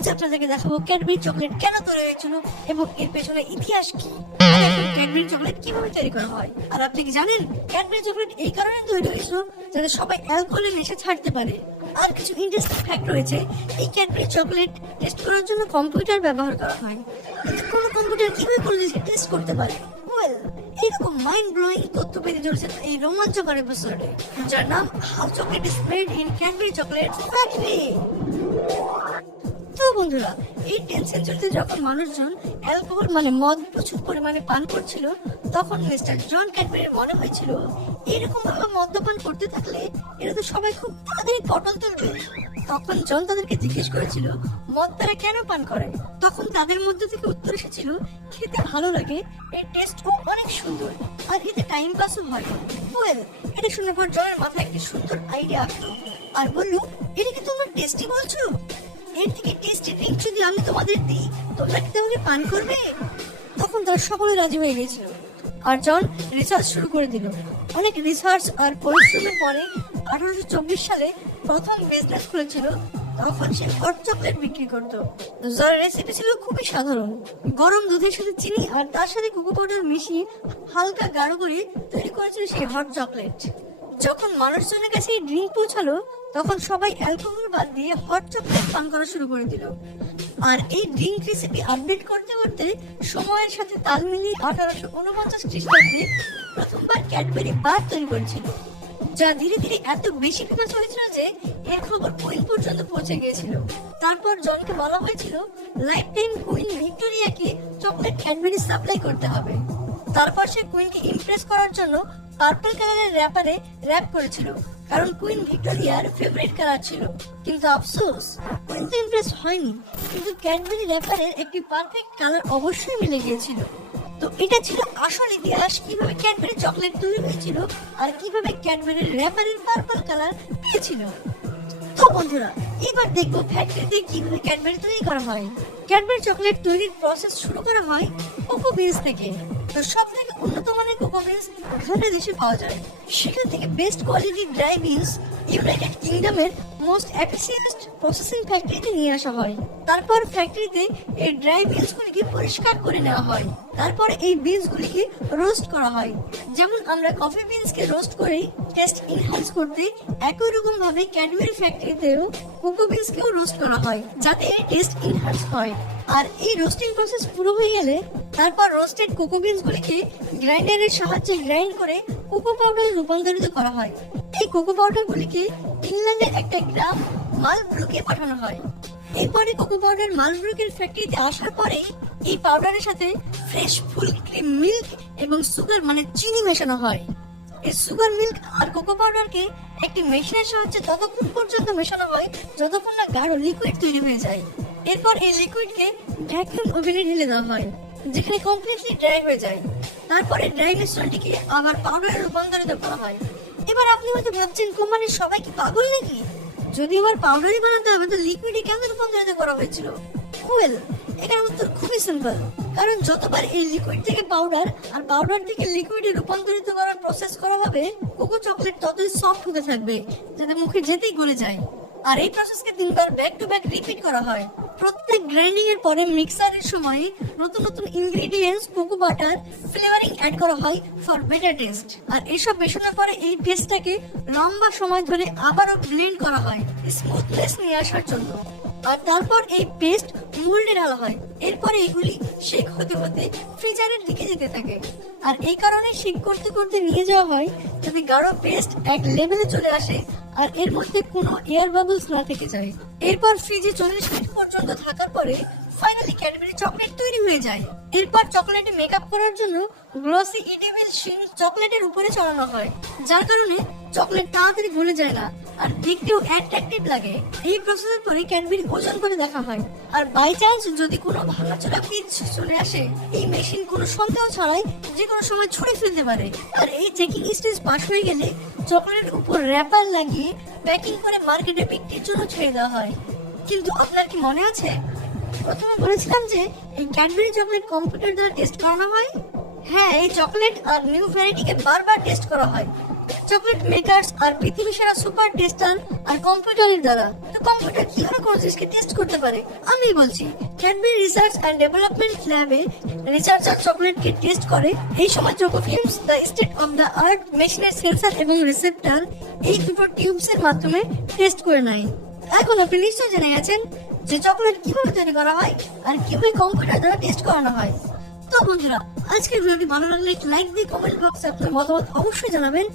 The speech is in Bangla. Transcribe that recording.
আজ আপনাদেরকে দেখাবো ক্যাডবেরি চকলেট কেন তৈরি হয়েছিল এবং এর পেছনে ইতিহাস কি। ক্যাডবেরি চকলেট কিভাবে তৈরি করা হয়, আর আপনি কি জানেন ক্যাডবেরি চকলেট এই কারণে তৈরি হয়েছিল যাতে সবাই অ্যালকোহলের নেশা ছাড়তে পারে। আর কিছু ইন্টারেস্টিং ফ্যাক্ট রয়েছে। এই ক্যাডবেরি চকলেট টেস্ট করার জন্য কম্পিউটার ব্যবহার করা হয়, কিন্তু কোনো কম্পিউটার কিভাবে করলে টেস্ট করতে পারে? ওয়েল, এইরকম মাইন্ড ব্লোয়িং তথ্য পেতে চলেছে এই রোমাঞ্চকর এপিসোডে, যার নাম how chocolate is made in Cadbury chocolate factory. তো বন্ধুরা, এই 10th সেঞ্চুরিতে যখন মানুষজন অ্যালকোহল মানে মদ প্রচুর পরিমাণে পান করছিল, তখন মিস্টার জন ক্যাডবেরির মনে হয়েছিল এরকম ভাবে মদ্যপান করতে থাকলে এরা তো সবাই খুব তাড়াতাড়ি পটল তুলবে। তখন জন তাদেরকে জিজ্ঞেস করেছিল মদ তারা কেন পান করে। তখন তাদের মধ্যে থেকে উত্তর এসেছিল খেতে ভালো লাগে, এর টেস্টও অনেক সুন্দর, আর এতে টাইম পাসও হয়। ওয়েল, এটা শোনার পর জনের মাথায় একটি সুন্দর আইডিয়া আসলো আর বলল, এটা কি তোমরা টেস্টি বলছো? এর থেকে টেস্টি ড্রিঙ্ক যদি আমি তোমাদের দিই, তোমরা কি তাহলে পান করবে? তখন তারা সকলে রাজি হয়ে গেছিল আর জন রিসার্চ শুরু করে দিল। অনেক রিসার্চ আর পরিশ্রমের পরে 1824 সালে প্রথম বিজনেস খুলেছিল। তখন সে হট চকলেট বিক্রি করত, যার রেসিপি ছিল খুবই সাধারণ। গরম দুধের সাথে চিনি আর তার সাথে কোকো পাউডার মিশিয়ে হালকা গাঢ় করে তৈরি করেছিল সেই হট চকলেট। যখন মানুষজনের কাছে এই ড্রিঙ্ক পৌঁছালো, তখন সবাই অ্যালকোহল বাদ দিয়ে হট চকলেট পান করা শুরু করে দিল। আর এই ড্রিঙ্ক রেসিপি আপডেট করতে করতে সময়ের সাথে তাল মিলিয়ে 1849 খ্রিস্টাব্দে প্রথমবার ক্যাডবেরি বার তৈরি করেছিল, যা ধীরে ধীরে এত বেশি ফেমাস হয়েছিল যে এর খবর কুইন পর্যন্ত পৌঁছে গিয়েছিল। তারপর জনকে বলা হয়েছিল লাইফ টাইম কুইন ভিক্টোরিয়াকে চকলেট ক্যাডবেরি সাপ্লাই করতে হবে। তারপর সে কুইনকে ইমপ্রেস করার জন্য পার্পল কালারের র্যাপারে র্যাপ করেছিল, কারণ কুইন ভিক্টোরিয়ার ফেভারিট কালার ছিল। কিন্তু আফসোস, কুইন তো ইমপ্রেস হয়নি, কিন্তু ক্যাডবেরি র্যাপারের একটি পারফেক্ট কালার অবশ্যই মিলে গিয়েছিল। তো এটা ছিল আসল ইতিহাস, কিভাবে ক্যাডবেরি চকলেট তৈরি হয়েছিল আর কিভাবে ক্যাডবেরি র্যাপারের পার্পল কালার পেয়েছিল। তো বন্ধুরা, এবার দেখবো ফ্যাক্টরিতে কিভাবে ক্যাডবেরি তৈরি করা হয়। ক্যাডবেরি চকলেট তৈরির প্রসেস শুরু করা হয় কোকো বিনস থেকে। তো সব থেকে উন্নত মানের কোকো বিনস ঘরে দেশে পাওয়া যায়। সেখান থেকে best quality dry beans United কিংডমের মোস্ট এফিসিয়েন্ট প্রসেসিং ফ্যাক্টরিতে নিয়ে আসা হয়। তারপর ফ্যাক্টরিতে এই ড্রাই বিনসগুলিকে পরিষ্কার করে নেওয়া হয়। তারপর এই বিনসগুলিকে রোস্ট করা হয়। যেমন আমরা কফি বিনসকে রোস্ট করে টেস্ট এনহান্স করতে, একই রকম ভাবে ক্যাডবেরি ফ্যাক্টরিতেও কোকো বিনসকেও রোস্ট করা হয় যাতে এর টেস্ট এনহান্স হয়। আর এই রোস্টিং প্রসেস পুরো হয়ে গেলে তারপর রোস্টেড কোকো বিনসগুলিকে গ্রাইন্ডারের সাহায্যে গ্রাইন্ড করে কোকো পাউডারে রূপান্তরিত করা হয়। এই কোকো পাউডারগুলিকে ইংল্যান্ডের একটা গ্রাম মালব্রুকে পাঠানো হয়। এরপরে কোকো পাউডার মালব্রুকের ফ্যাক্টরিতে আসার পরে এই পাউডারের সাথে ফ্রেশ ফুল ক্রিম মিল্ক এবং সুগার মানে চিনি মেশানো হয়। এই সুগার মিল্ক আর কোকো পাউডারকে একটি মেশিনের সাহায্যে ততক্ষণ পর্যন্ত মেশানো হয় যতক্ষণ না গাঢ় লিকুইড তৈরি হয়ে যায়। এরপর এই লিকুইডকে ভ্যাকুয়াম ওভেনে ঢেলে দেওয়া হয়, যেখানে কমপ্লিটলি ড্রাই হয়ে যায়। তারপরে ড্রাই মিশ্রণটিকে আবার পাউডারে রূপান্তরিত করা হয়। এবার আপনি হয়তো ভাবছেন, কোম্পানির সবাই কি পাগল নাকি? যদি আবার পাউডারই বানাতে হবে তো লিকুইডে কেন রূপান্তরিত করা হয়েছিল? ওয়েল, এটার উত্তর খুবই সিম্পল। কারণ যতবার এই লিকুইড থেকে পাউডার আর পাউডার থেকে লিকুইডে রূপান্তরিত করার প্রসেস করা হবে, কোকো চকলেট ততই সফট হতে থাকবে যাতে মুখে যেতেই গলে যায়। আর এই প্রসেসকে 3 বার ব্যাক টু ব্যাক রিপিট করা হয়। প্রত্যেক গ্রাইন্ডিং এর পরে মিক্সারের সময় নতুন নতুন ingredients, cocoa butter, flavouring add করা হয় ফর বেটার টেস্ট। আর এসব মেশানোর পরে এই পেস্টটাকে লম্বা সময় ধরে আবারও ব্লেন্ড করা হয় স্মুথনেস নিয়ে আসার জন্য। আর তারপর এই পেস্ট মোল্ডে ঢালা হয়। এরপরে এগুলি শেক হতে হতে ফ্রিজারের দিকে যেতে থাকে। আর এই কারণে শেক করতে করতে নিয়ে যাওয়া হয় যাতে গাঢ় পেস্ট এক লেভেলে চলে আসে আর এর মধ্যে কোনো এয়ার বাবলস না থেকে যায়। এরপর ফ্রিজে 40 মিনিট পর্যন্ত থাকার পরে ফাইনালি ক্যাডবেরি চকলেট তৈরি হয়ে যায়। এরপর চকলেটে মেকআপ করার জন্য গ্লসি ইডিবল শিন চকলেটের উপরে চড়ানো হয়, যার কারণে চকলেট তাড়াতাড়ি গলে যায় না আর দেখতেও অ্যাট্রাকটিভ লাগে। এই প্রসেসের পরে ক্যাডবেরি ওজন করে দেখা হয়। আর বাই চান্স যদি কোনো ভাঙাচোরা পিচ চলে আসে, এই মেশিন কোনো সন্দেহ ছাড়াই যে কোনো সময় ছুঁড়ে ফেলতে পারে। আর এই চেকিং স্টেজ পাস হয়ে গেলে চকলেটের উপর র্যাপার লাগিয়ে প্যাকিং করে মার্কেটে বিক্রির জন্য ছেড়ে দেওয়া হয়। কিন্তু আপনার কি মনে আছে প্রথমে বলেছিলাম যে এই ক্যাডবেরি চকলেট কম্পিউটার দ্বারা টেস্ট করানো হয়? হ্যাঁ, এই চকলেট আর নিউ ভ্যারাইটিকে বারবার টেস্ট করা হয়। চকলেট মেকার্স আর পৃথিবীর সেরা সুপার টেস্টার আর কম্পিউটারের দ্বারা। তো কম্পিউটার কিভাবে কোনো জিনিসকে টেস্ট করতে পারে আমি বলছি। ক্যাডবেরি রিসার্চ এন্ড ডেভেলপমেন্ট ল্যাবে রিসার্চার চকলেটকে টেস্ট করে। এই সময় চোকোফিল্মস the state of the art মেশিনের সেন্সর এবং রিসেপ্টর এই দুটো টিউবস এর মাধ্যমে টেস্ট করে নেয়। এখন আপনি নিশ্চয়ই জেনে গেছেন যে চকলেট কিভাবে তৈরি করা হয় আর কিভাবে কম্পিউটার দ্বারা টেস্ট করানো হয়। তো বন্ধুরা, আজকের ভিডিওটি ভালো লাগলে লাইক দিয়ে কমেন্ট বক্সে আপনার মতামত অবশ্যই জানাবেন।